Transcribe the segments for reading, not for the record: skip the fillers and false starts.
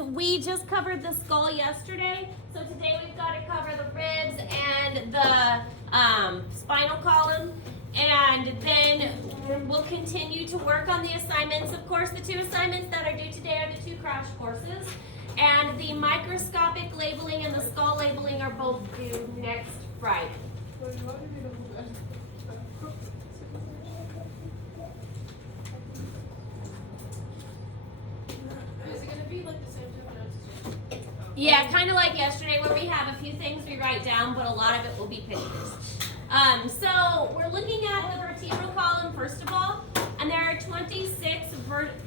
because we just covered the skull yesterday. So today we've got to cover the ribs and the spinal column. And then we'll continue to work on the assignments. Of course, the 2 assignments that are due today are the 2 crash courses. And the microscopic labeling and the skull labeling are both due next Friday. Is it going to be like the same type of notes? Yeah, kind of like yesterday where we have a few things we write down, but a lot of it will be pictures. So we're looking at the vertebral column first of all, and there are 26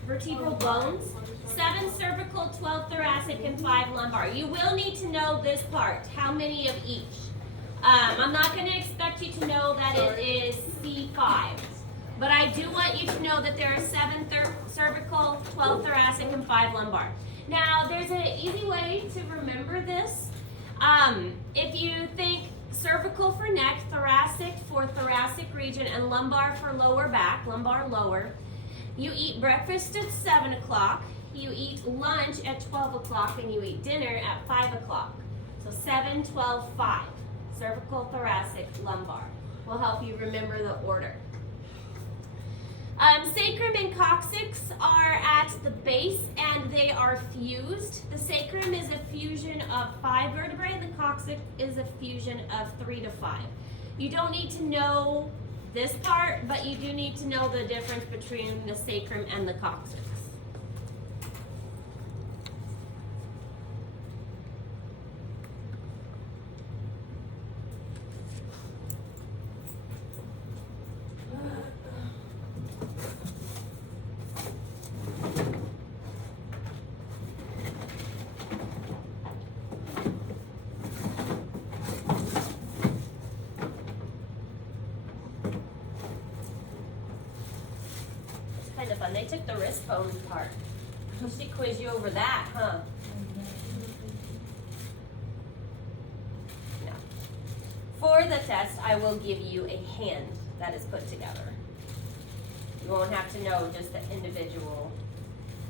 vertebral bones, 7 cervical, 12 thoracic, and 5 lumbar. You will need to know this part, how many of each. I'm not going to expect you to know that it is C5, but I do want you to know that there are 7 cervical, 12 thoracic, and 5 lumbar. Now, there's an easy way to remember this. If you think cervical for neck, thoracic for thoracic region, and lumbar for lower back, lumbar lower, you eat breakfast at 7 o'clock, you eat lunch at 12 o'clock, and you eat dinner at 5 o'clock. So 7, 12, 5. Cervical, thoracic, lumbar will help you remember the order. Sacrum and coccyx are at the base and they are fused. The sacrum is a fusion of 5 vertebrae. The coccyx is a fusion of 3 to 5. You don't need to know this part, but you do need to know the difference between the sacrum and the coccyx. Kind of fun. They took the wrist bones part. We should quiz you over that, huh? No. For the test, I will give you a hand that is put together. You won't have to know just the individual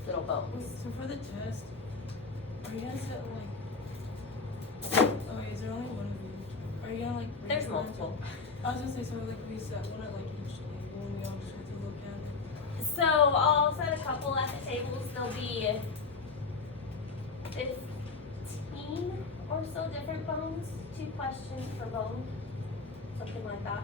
little bones. So for the test, are you gonna set like? Oh wait, is there only one of each? Are you gonna like? There's multiple. I was gonna say so like we set one at like each table and we all just have to look at it. So I'll set a couple at the tables. There'll be 15 or so different bones, 2 questions per bone, something like that.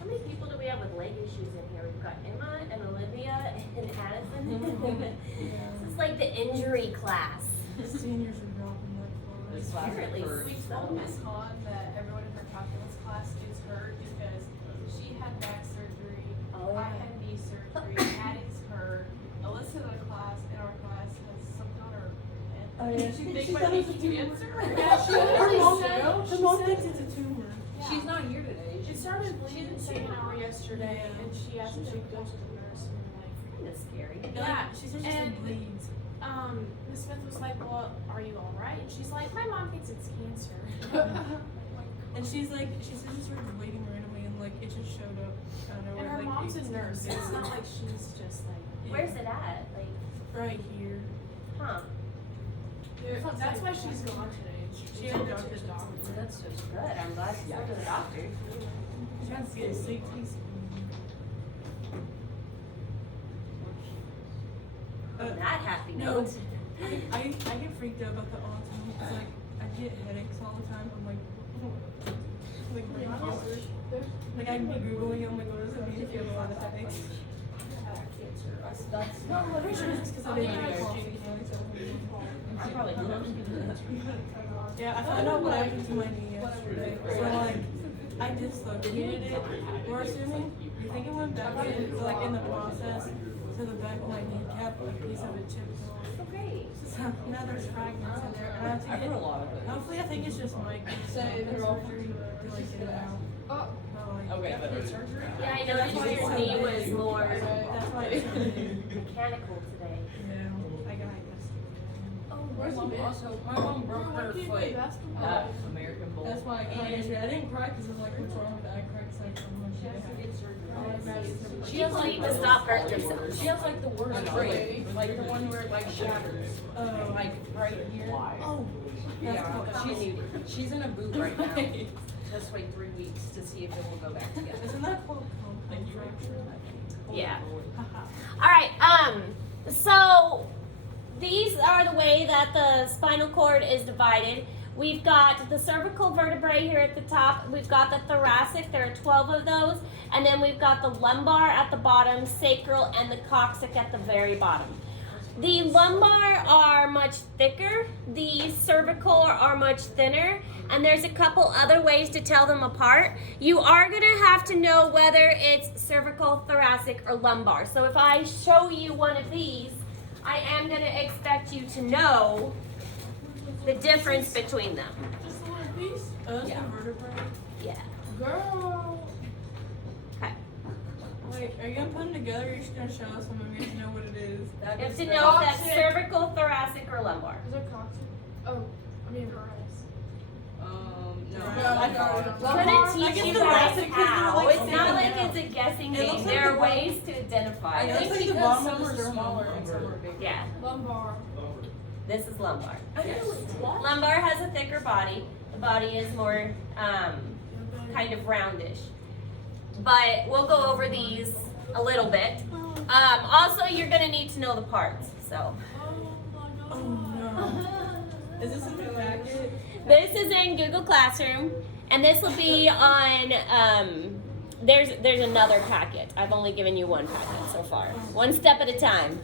How many people do we have with leg issues in here? We've got Emma and Olivia and Addison. This is like the injury class. Seniors are dropping like flies. Apparently, We told Miss Hahn that everyone in her calculus class is hurt because she had back surgery, Oh, I yeah. had knee surgery, Addie's hurt, Alyssa in our class has something on her head. Oh yeah, She she think thought might it was be a tumor. cancer. Yeah, she Her her mom, said- her she mom said- thinks it's a tumor. She's not here today. It started bleeding second hour yesterday, and she asked if she could go to the nurse, and we're like, Kind of scary. yeah. She said she And- said bleeds. Miss Smith was like, well, are you all right? And she's like, my mom thinks it's cancer. And she's like, she said she started bleeding randomly and like it just showed up. I don't know. And her like, mom's a it's- nurse, so it's not like she's just like. Where's it at? Like, Right here. huh? That's why she's gone today. She had a doctor's doctor. That's so Good. I'm glad you went to the doctor. She has to get a CT scan. On that happy No, note. I get freaked out about the autism because like I get headaches all the time. I'm like brain cancer. Like I can be googling. I'm like, what does it mean if you have a lot of headaches? That's No, I'm pretty sure it's just because I didn't Yeah. get coffee. I probably do. Yeah, I found out what happened to my knee yesterday. So like, I dislocated it. We're assuming you think it went back in, so like in the process to the back of my kneecap, a piece of it chipped off. Oh, great. So now there's fragments in to I've get. heard a lot of it. Hopefully, I think it's just Mike. Say they're all surgery to like get it out. Oh, But, like, Okay, but surgery? Yeah, I That's noticed why your it's knee so was big. more That's why it's so big. mechanical today. Yeah, I got it. oh, My where's mom the bit? also, my mom broke Why her can't you play foot basketball? at American Bowl. That's why I cried yesterday. I didn't cry because I was like, what's wrong with that? I cried because I don't know She has to get surgery. She People has need to stop hurting themselves. She has like the worst break, like the one where it like shatters, like right here. Oh, that's Yeah, cool. she's in a boot right now. Just wait 3 weeks to see if it will go back together. Isn't that called compound fracture? Yeah. Haha. All right. So these are the way that the spinal cord is divided. We've got the cervical vertebrae here at the top. We've got the thoracic. There are 12 of those. And then we've got the lumbar at the bottom, sacral, and the coccyx at the very bottom. The lumbar are much thicker. The cervical are much thinner. And there's a couple other ways to tell them apart. You are going to have to know whether it's cervical, thoracic, or lumbar. So if I show you one of these, I am going to expect you to know the difference between them. Just a little piece? Oh, that's Yeah. the vertebrae. Yeah. Girl. Okay. Wait, are you gonna put them together or are you just gonna show us them and we have to know what it is? That You have is to the- know if that's Coccyx. cervical, thoracic, or lumbar. Is there coccyx? Oh, I mean breast. No. I got it. I'm gonna teach guess you the guys thoracic, 'cause they're, how. like, It's not like sticking it's a guessing It game. looks like There are the ways to identify I It it. looks think like the because bottom some of the are sternum. smaller and some are bigger. Yeah. Lumbar. This is lumbar. Yes. Lumbar has a thicker body. The body is more kind of roundish. But we'll go over these a little bit. Also, you're gonna need to know the parts. So Oh no. Is this in the packet? this is in Google Classroom, and this will be on. There's another packet. I've only given you one packet so far. One step at a time.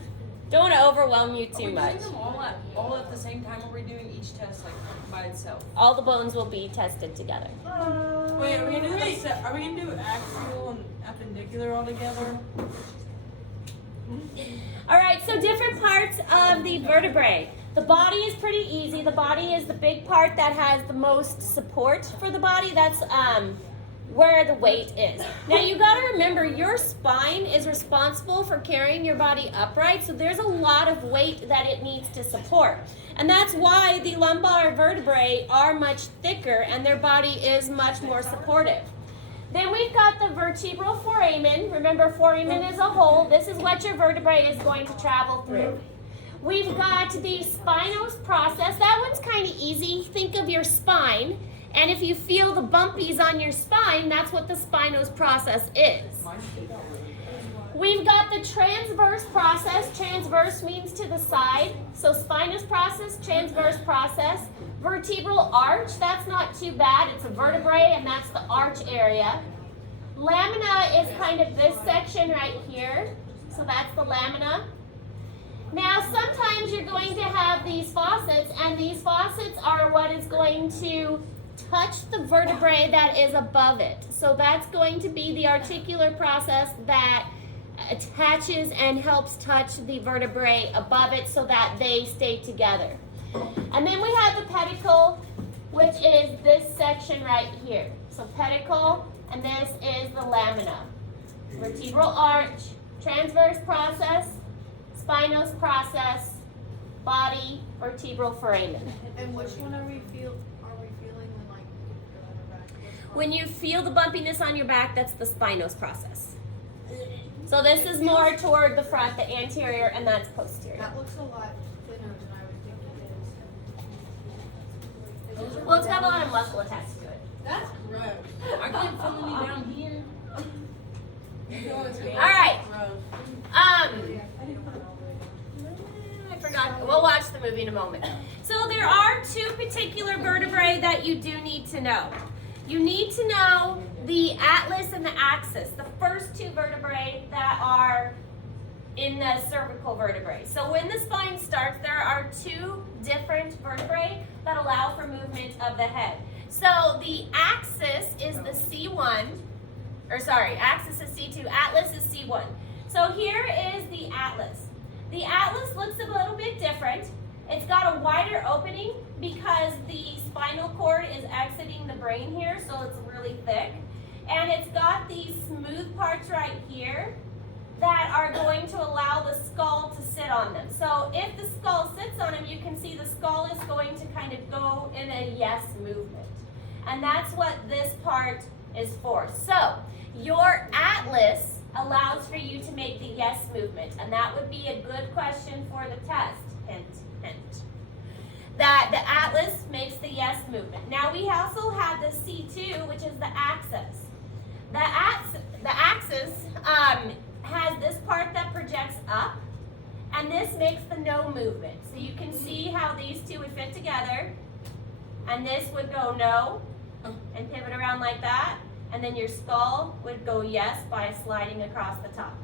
Don't want to overwhelm you Are too we much. doing them all at the same time, or are we doing each test like by itself? All the bones will be tested together. Wait, are we gonna do are we gonna do axial and appendicular all together? All right, so different parts of the vertebrae. The body is pretty easy. The body is the big part that has the most support for the body. That's where the weight is. Now you gotta remember your spine is responsible for carrying your body upright, so there's a lot of weight that it needs to support. And that's why the lumbar vertebrae are much thicker and their body is much more supportive. Then we've got the vertebral foramen. Remember, foramen is a hole. This is what your vertebrae is going to travel through. We've got the spinos process. That one's kind of easy. Think of your spine. And if you feel the bumpies on your spine, that's what the spinos process is. We've got the transverse process. Transverse means to the side. So spinous process, transverse process. Vertebral arch, that's not too bad. It's a vertebrae and that's the arch area. Lamina is kind of this section right here. So that's the lamina. Now sometimes you're going to have these faucets, and these faucets are what is going to touch the vertebrae that is above it. So that's going to be the articular process that attaches and helps touch the vertebrae above it so that they stay together. And then we have the pedicle, which is this section right here. So pedicle, and this is the lamina. Vertebral arch, transverse process, spinos process, body, vertebral foramen. And which one are we feeling when like go on our back? Which When one? you feel the bumpiness on your back, that's the spinos process. So this is more toward the front, the anterior, and that's posterior. That looks a lot thinner than I would think it is. Well, it's got a lot of muscle attached to it. That's gross. I can't feel any down here. All right. I forgot. We'll watch the movie in a moment. So there are two particular vertebrae that you do need to know. You need to know the atlas and the axis, the first two vertebrae that are in the cervical vertebrae. So when the spine starts, there are two different vertebrae that allow for movement of the head. So the axis is the C1, axis is C2, atlas is C1. So here is the atlas. The atlas looks a little bit different. It's got a wider opening because spinal cord is exiting the brain here, so it's really thick. And it's got these smooth parts right here that are going to allow the skull to sit on them. So if the skull sits on them, you can see the skull is going to kind of go in a yes movement. And that's what this part is for. So your atlas allows for you to make the yes movement, and that would be a good question for the test. Hint, hint. That the atlas makes the yes movement. Now we also have the C2, which is the axis. The axis has this part that projects up, and this makes the no movement. So you can see how these two would fit together, and this would go no, and pivot around like that, and then your skull would go yes by sliding across the top,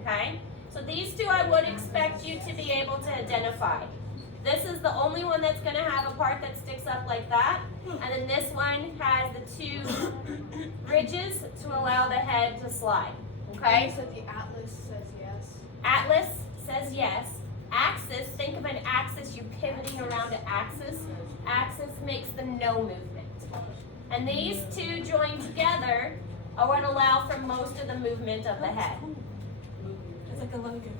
okay? So these two I would expect you to be able to identify. This is the only one that's gonna have a part that sticks up like that, and then this one has the two ridges to allow the head to slide, okay? You said the atlas says yes. Atlas says yes. Axis, think of an axis, you're pivoting around an axis. Axis makes the no movement. And these two joined together are what allow for most of the movement of the head. It's like a Lego.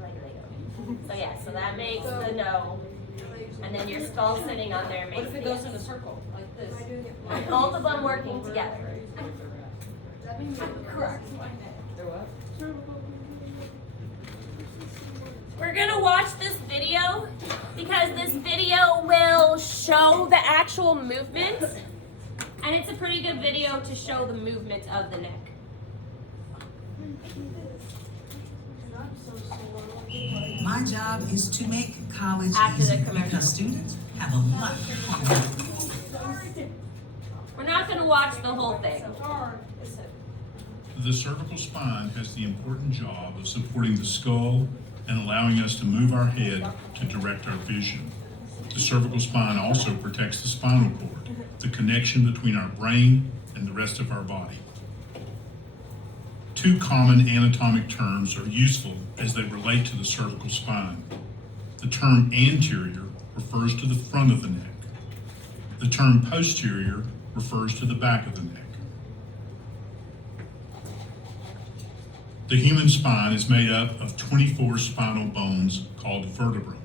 Like Lego. So yeah, so that makes the no. And then your skull sitting on there What makes if the it goes yes. in a circle, like this? Both of them working together. That means correct. They're what? We're gonna watch this video because this video will show the actual movement. And it's a pretty good video to show the movement of the neck. My job is to make college After the easy commercial. because students have a lot of fun. We're not gonna watch the whole thing. The cervical spine has the important job of supporting the skull and allowing us to move our head to direct our vision. The cervical spine also protects the spinal cord, the connection between our brain and the rest of our body. Two common anatomic terms are useful as they relate to the cervical spine. The term anterior refers to the front of the neck. The term posterior refers to the back of the neck. The human spine is made up of 24 spinal bones called vertebrae.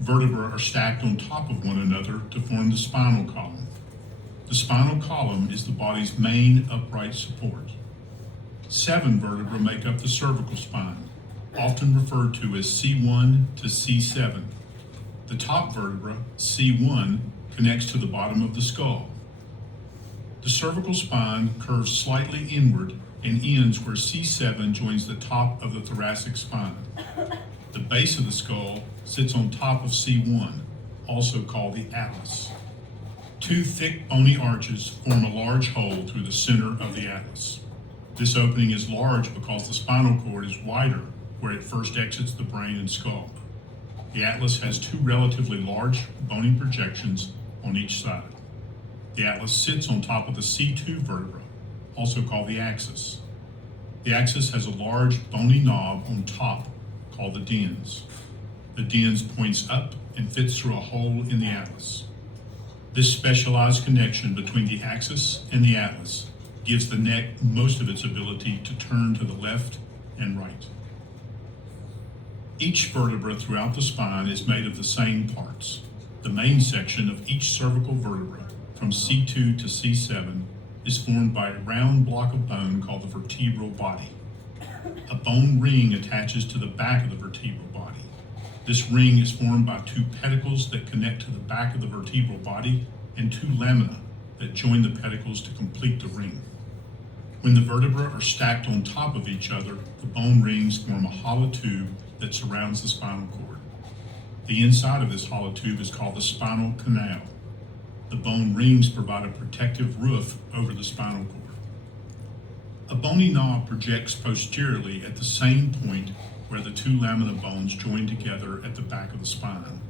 Vertebrae are stacked on top of one another to form the spinal column. The spinal column is the body's main upright support. 7 vertebrae make up the cervical spine, often referred to as C1 to C7. The top vertebra, C1, connects to the bottom of the skull. The cervical spine curves slightly inward and ends where C7 joins the top of the thoracic spine. The base of the skull sits on top of C1, also called the atlas. 2 thick bony arches form a large hole through the center of the atlas. This opening is large because the spinal cord is wider where it first exits the brain and skull. The atlas has 2 relatively large bony projections on each side. The atlas sits on top of the C2 vertebra, also called the axis. The axis has a large bony knob on top called the dens. The dens points up and fits through a hole in the atlas. This specialized connection between the axis and the atlas gives the neck most of its ability to turn to the left and right. Each vertebra throughout the spine is made of the same parts. The main section of each cervical vertebra, from C2 to C7, is formed by a round block of bone called the vertebral body. A bone ring attaches to the back of the vertebral body. This ring is formed by 2 pedicles that connect to the back of the vertebral body and 2 lamina that join the pedicles to complete the ring. When the vertebrae are stacked on top of each other, the bone rings form a hollow tube that surrounds the spinal cord. The inside of this hollow tube is called the spinal canal. The bone rings provide a protective roof over the spinal cord. A bony knob projects posteriorly at the same point where the 2 lamina bones join together at the back of the spine.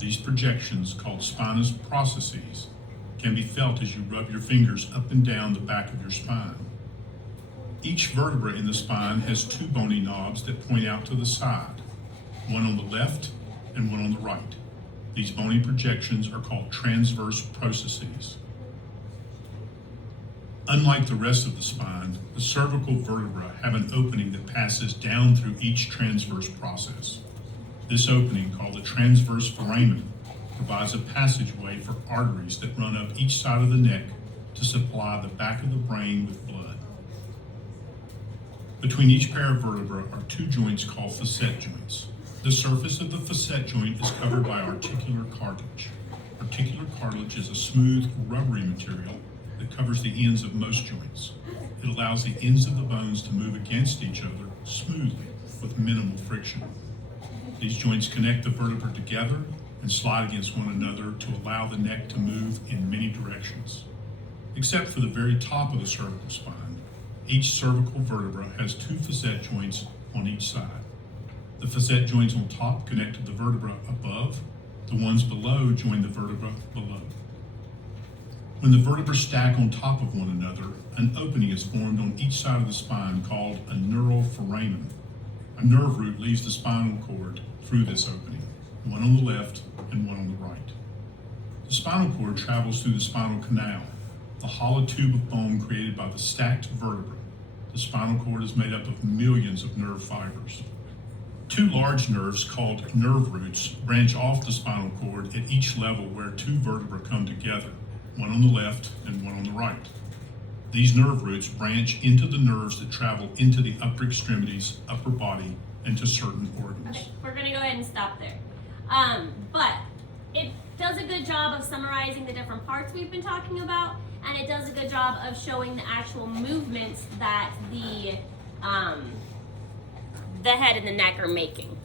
These projections, called spinous processes, can be felt as you rub your fingers up and down the back of your spine. Each vertebra in the spine has 2 bony knobs that point out to the side, one on the left and one on the right. These bony projections are called transverse processes. Unlike the rest of the spine, the cervical vertebrae have an opening that passes down through each transverse process. This opening, called the transverse foramen, provides a passageway for arteries that run up each side of the neck to supply the back of the brain with blood. Between each pair of vertebrae are two joints called facet joints. The surface of the facet joint is covered by articular cartilage. Articular cartilage is a smooth, rubbery material that covers the ends of most joints. It allows the ends of the bones to move against each other smoothly with minimal friction. These joints connect the vertebrae together and slide against one another to allow the neck to move in many directions. Except for the very top of the cervical spine, each cervical vertebra has two facet joints on each side. The facet joints on top connect to the vertebra above. The ones below join the vertebra below. When the vertebrae stack on top of one another, an opening is formed on each side of the spine called a neural foramen. A nerve root leaves the spinal cord through this opening, one on the left and one on the right. The spinal cord travels through the spinal canal, the hollow tube of bone created by the stacked vertebrae. The spinal cord is made up of millions of nerve fibers. Two large nerves called nerve roots branch off the spinal cord at each level where two vertebrae come together, one on the left and one on the right. These nerve roots branch into the nerves that travel into the upper extremities, upper body, and to certain organs. Okay, we're gonna go ahead and stop there. But it does a good job of summarizing the different parts we've been talking about, and it does a good job of showing the actual movements that the head and the neck are making.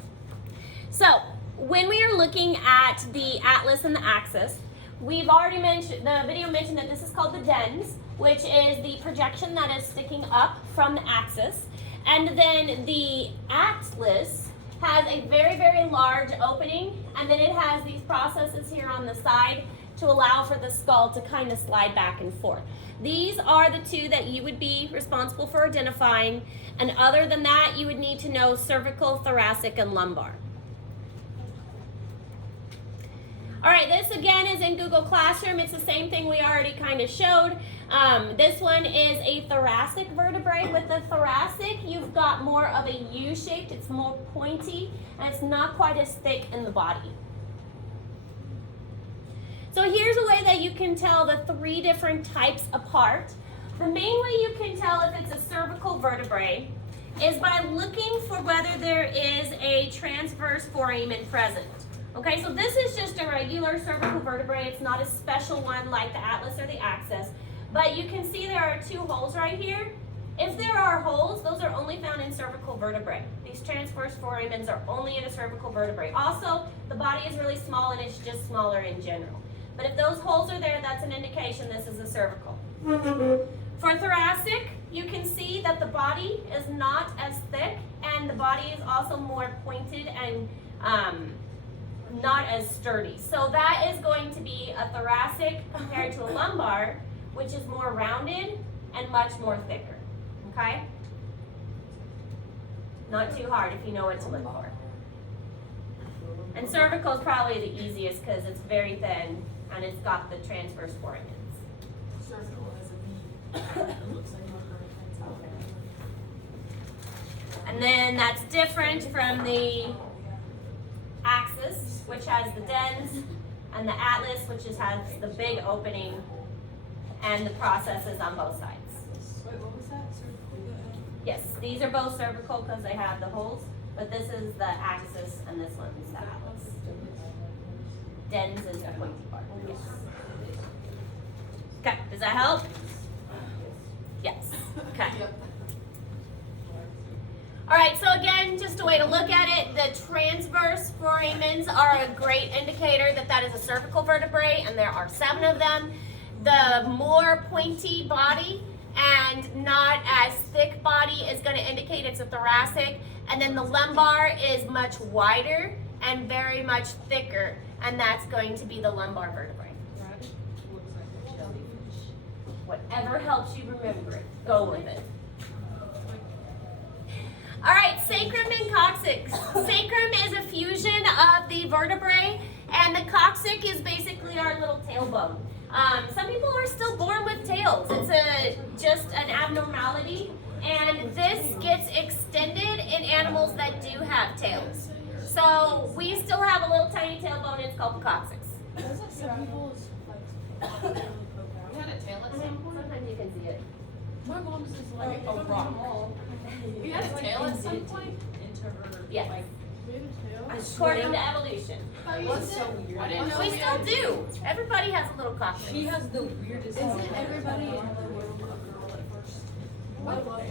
So when we are looking at the atlas and the axis, we've already mentioned, the video mentioned that this is called the dens, which is the projection that is sticking up from the axis. And then the atlas has a very, very large opening, and then it has these processes here on the side to allow for the skull to kind of slide back and forth. These are the two that you would be responsible for identifying, and other than that, you would need to know cervical, thoracic, and lumbar. All right, this again is in Google Classroom. It's the same thing we already kind of showed. This one is a thoracic vertebrae. With the thoracic, you've got more of a U-shaped, it's more pointy, and it's not quite as thick in the body. So here's a way that you can tell the three different types apart. The main way you can tell if it's a cervical vertebrae is by looking for whether there is a transverse foramen present. Okay, so this is just a regular cervical vertebrae. It's not a special one like the atlas or the axis. But you can see there are two holes right here. If there are holes, those are only found in cervical vertebrae. These transverse foramens are only in a cervical vertebrae. Also, the body is really small and it's just smaller in general. But if those holes are there, that's an indication this is a cervical. For thoracic, you can see that the body is not as thick, and the body is also more pointed and not as sturdy. So that is going to be a thoracic compared to a lumbar, which is more rounded and much more thicker, okay? Not too hard if you know what to look for. And cervical is probably the easiest because it's very thin and it's got the transverse foramens. Cervical is a V. It looks like one vertebrae's out there. And then that's different from the axis, which has the dens, and the atlas, which has the big opening and the processes on both sides. Wait, what was that? Cervical? Yes, these are both cervical because they have the holes, but this is the axis and this one is the atlas. Dens is the pointy part. Yes. Okay, does that help? Yes. Okay. Yep. All right, so again, just a way to look at it, the transverse foramens are a great indicator that that is a cervical vertebrae, and there are 7 of them. The more pointy body and not as thick body is going to indicate it's a thoracic, and then the lumbar is much wider and very much thicker, and that's going to be the lumbar vertebrae. Whatever helps you remember it, go with it. All right, sacrum and coccyx. Sacrum is a fusion of the vertebrae And the coccyx is basically our little tailbone. Some people are still born with tails. It's just an abnormality, and this gets extended in animals that do have tails. So we still have a little tiny tailbone, and it's called the coccyx. Some people's like we had a tail at some point. Sometimes you can see it. My mom's is like a rock. You had a tail at some point? Into her, Yes. like, According to evolution. what's so weird? I didn't know We still do. Everybody has a little coccyx. She has the weirdest. Isn't everybody in the world a girl at first? I love that.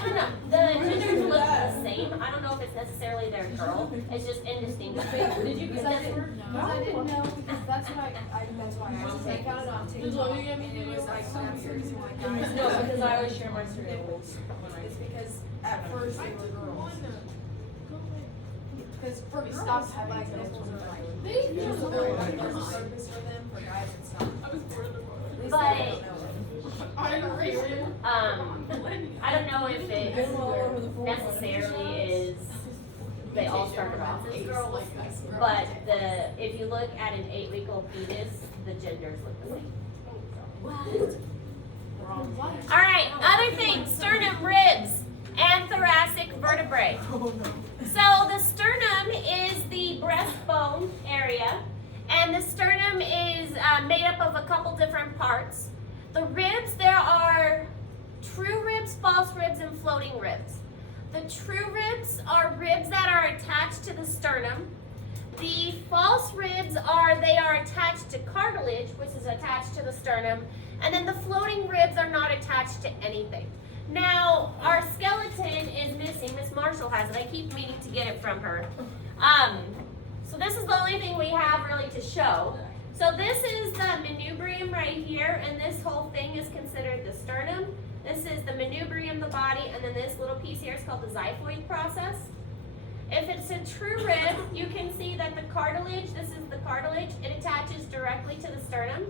I don't know. The genders look the same. I don't know if it's necessarily their girl. It's just indistinguishable. Did you get that word? Because I didn't know, because that's what that's why I was like, got it on TikTok, and it was like, that's the reason why guys. No, because I always share my cereals when I. It's because at first they were girls. Because for girls have like nipples are like, there's a purpose for them, for guys it's not. At least they don't know it. I don't know if it necessarily is they all started off as girls, but if you look at an 8-week-old fetus, the genders look the same. All right, other things: sternum, ribs, and thoracic vertebrae. So the sternum is the breastbone area, and the sternum is made up of a couple different parts. The ribs, there are true ribs, false ribs, and floating ribs. The true ribs are ribs that are attached to the sternum. The false ribs are attached to cartilage, which is attached to the sternum, and then the floating ribs are not attached to anything. Now, our skeleton is missing. Miss Marshall has it. I keep meaning to get it from her. So this is the only thing we have really to show. So this is the manubrium right here, and this whole thing is considered the sternum. This is the manubrium, the body, and then this little piece here is called the xiphoid process. If it's a true rib, you can see that the cartilage, this is the cartilage, it attaches directly to the sternum.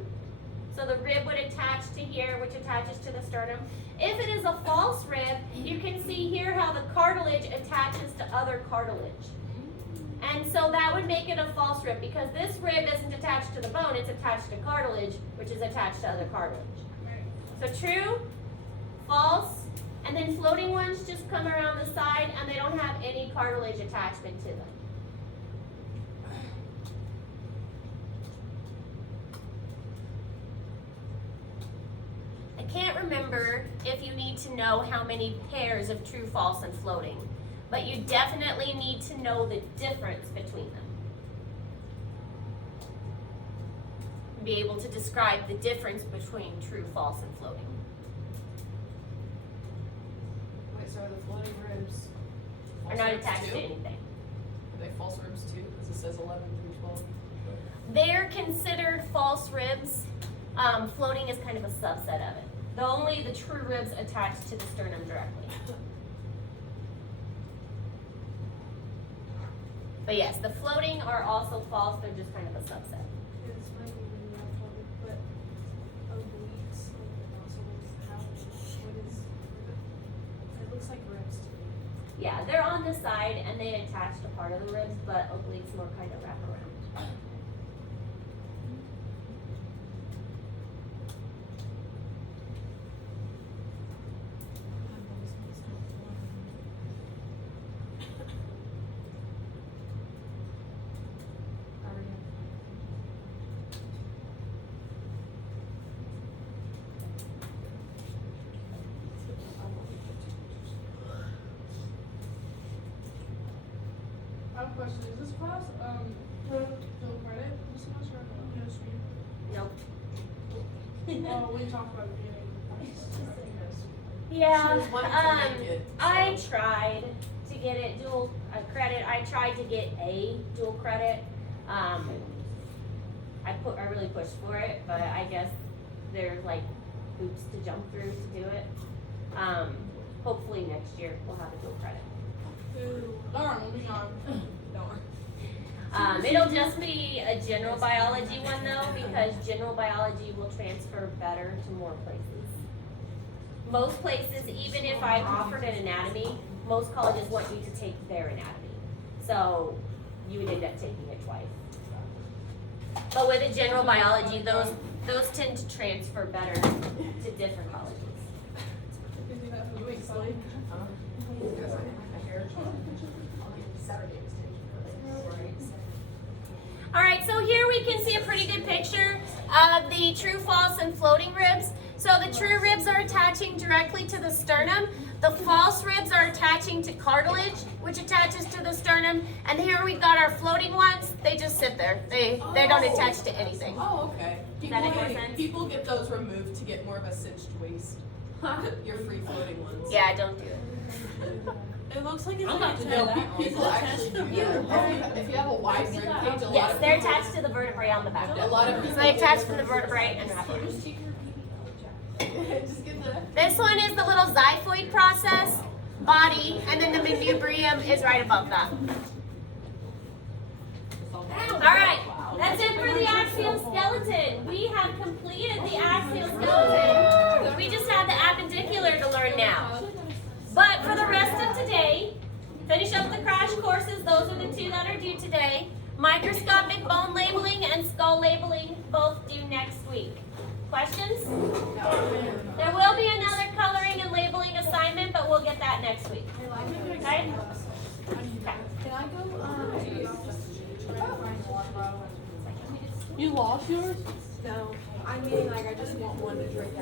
So the rib would attach to here, which attaches to the sternum. If it is a false rib, you can see here how the cartilage attaches to other cartilage. And so that would make it a false rib, because this rib isn't attached to the bone, it's attached to cartilage, which is attached to other cartilage. So true, false, and then floating ones just come around the side and they don't have any cartilage attachment to them. I can't remember if you need to know how many pairs of true, false, and floating, but you definitely need to know the difference between them. Be able to describe the difference between true, false, and floating. Wait, so are the floating ribs Are false not ribs attached too? to anything. Are they false ribs too? Because it says 11 through 12. They're considered false ribs. Floating is kind of a subset of it. Only the true ribs attached to the sternum directly. But yes, the floating are also false. They're just kind of a subset. It's funny when you have topic, but obliques, like the muscles, how, what is, it looks like ribs to me. Yeah, they're on the side and they attach to part of the ribs, but obliques more kind of wrap around. I have a question. Is this class dual credit this semester or no? Nope. Oh, we talked about it being. Yeah, She was wanting to make it, I so- tried to get it dual credit. I tried to get a dual credit. I really pushed for it, but I guess there's like hoops to jump through to do it. Hopefully next year we'll have a dual credit. Darn, we'll be on. It'll just be a general biology one though, because general biology will transfer better to more places. Most places, even if I offered an anatomy, most colleges want you to take their anatomy. So you would end up taking it twice. But with a general biology, those tend to transfer better to different colleges. You explain? Because I didn't have my hair. I'll get Saturday extension. All right, so here we can see a pretty good picture of the true, false, and floating ribs. So the true ribs are attaching directly to the sternum. The false ribs are attaching to cartilage, which attaches to the sternum. And here we've got our floating ones. They just sit there. They don't attach to anything. Oh, okay. that make more sense? People get those removed to get more of a cinched waist. Your free floating ones. Yeah, don't do it. It looks like it's I'm like about to know attached. People actually do that. If you have a wide rib cage, a lot Yes, of they're people, attached to the vertebrae on the back. a lot of So people they get attach those from the vertebrae and wrap around. Just get the. This one is the little xiphoid process body, and then the manubrium is right above that. All right, that's it for the exoskeleton. We have completed the exoskeleton. We just have the appendicular to learn now. But for the rest of today, finish up the crash courses. Those are the two that are due today. Microscopic bone labeling and skull labeling both due next week. Questions? There will be another coloring and labeling assignment, but we'll get that next week. Okay? Can I go, You lost yours? No, I mean, like, I just want one to drink out.